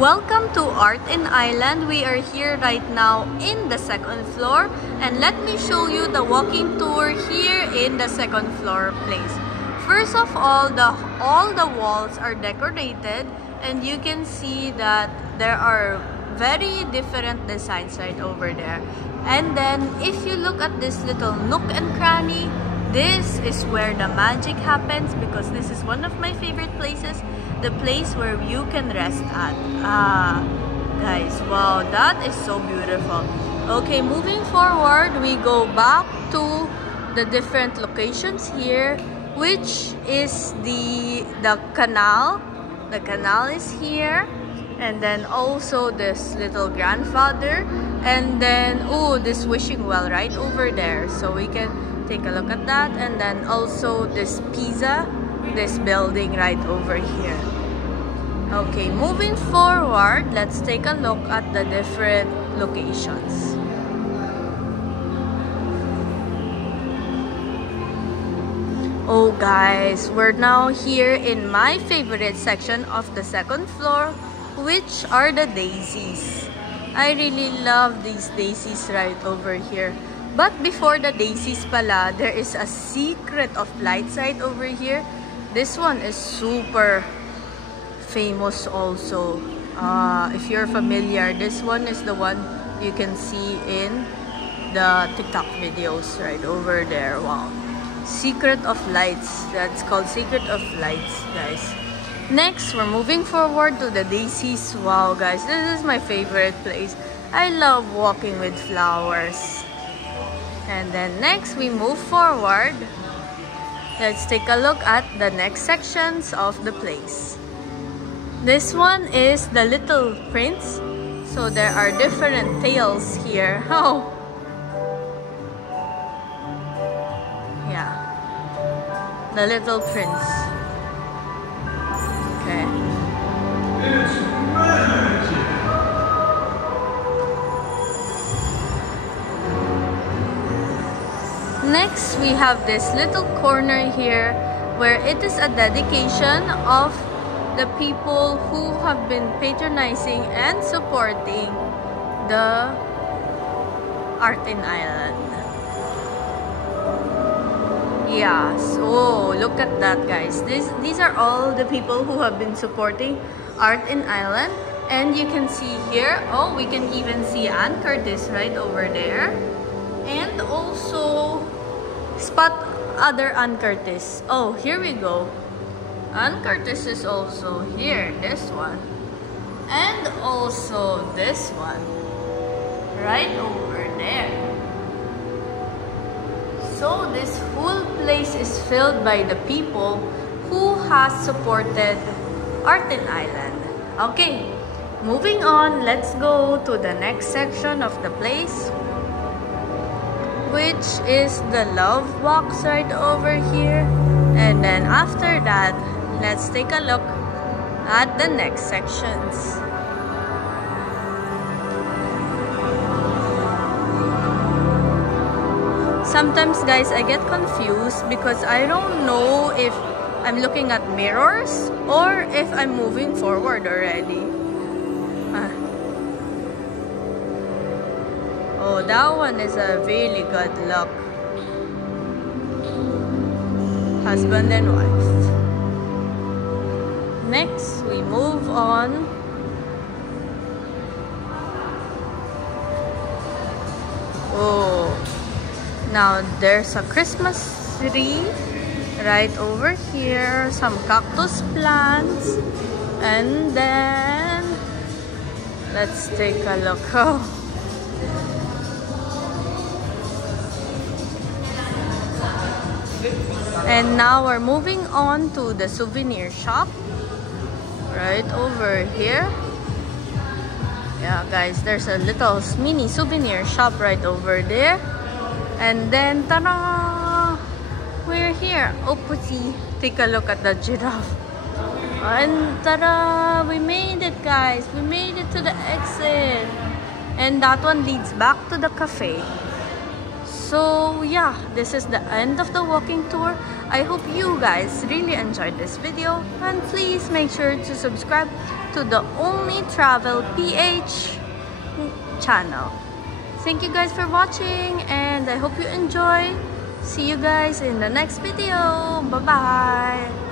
Welcome to Art in Island. We are here right now in the second floor, and let me show you the walking tour here in the second floor place. First of all the walls are decorated, and you can see that there are very different designs right over there. And then if you look at this little nook and cranny, this is where the magic happens, because this is one of my favorite places, the place where you can rest at. Guys, wow, that is so beautiful. Okay, moving forward, we go back to the different locations here, which is the canal. The canal is here, and then also this little grandfather, and then this wishing well right over there, so we can take a look at that. And then also this Pisa, this building right over here. Okay, moving forward, let's take a look at the different locations. Oh guys, we're now here in my favorite section of the second floor, which are the daisies. I really love these daisies right over here. But before the daisies pala, there is a secret of lights right over here. This one is super famous also. If you're familiar, this one is the one you can see in the TikTok videos right over there. Wow. Secret of Lights. That's called Secret of Lights, guys. Next, we're moving forward to the daisies. Wow, guys, this is my favorite place. I love walking with flowers. And then next, we move forward. Let's take a look at the next sections of the place. This one is the Little Prince. So there are different tales here. Oh, yeah, the Little Prince. Okay. It's magic. Next, we have this little corner here where it is a dedication of the people who have been patronizing and supporting the Art in Island. Yeah, so look at that, guys. These are all the people who have been supporting Art in Island. And you can see here, we can even see Ann Curtis right over there. And also spot other Ann Curtis. Oh, here we go. Ann Curtis is also here, this one. And also this one. Right over there. So this whole place is filled by the people who has supported Art in Island. Okay, moving on, let's go to the next section of the place, which is the Love Box right over here. And then after that, let's take a look at the next sections. Sometimes, guys, I get confused because I don't know if I'm looking at mirrors or if I'm moving forward already. Oh, that one is a really good look. Husband and wife. Next, we move on. Oh, now there's a Christmas tree right over here, some cactus plants, and then let's take a look. And now we're moving on to the souvenir shop right over here. Yeah, guys, there's a little mini souvenir shop right over there. And then, ta-da! We're here. Oh, pussy. Take a look at the giraffe. And ta-da! We made it, guys. We made it to the exit. And that one leads back to the cafe. So yeah, this is the end of the walking tour. I hope you guys really enjoyed this video, and please make sure to subscribe to the Only Travel PH channel. Thank you guys for watching, and I hope you enjoy. See you guys in the next video. Bye bye.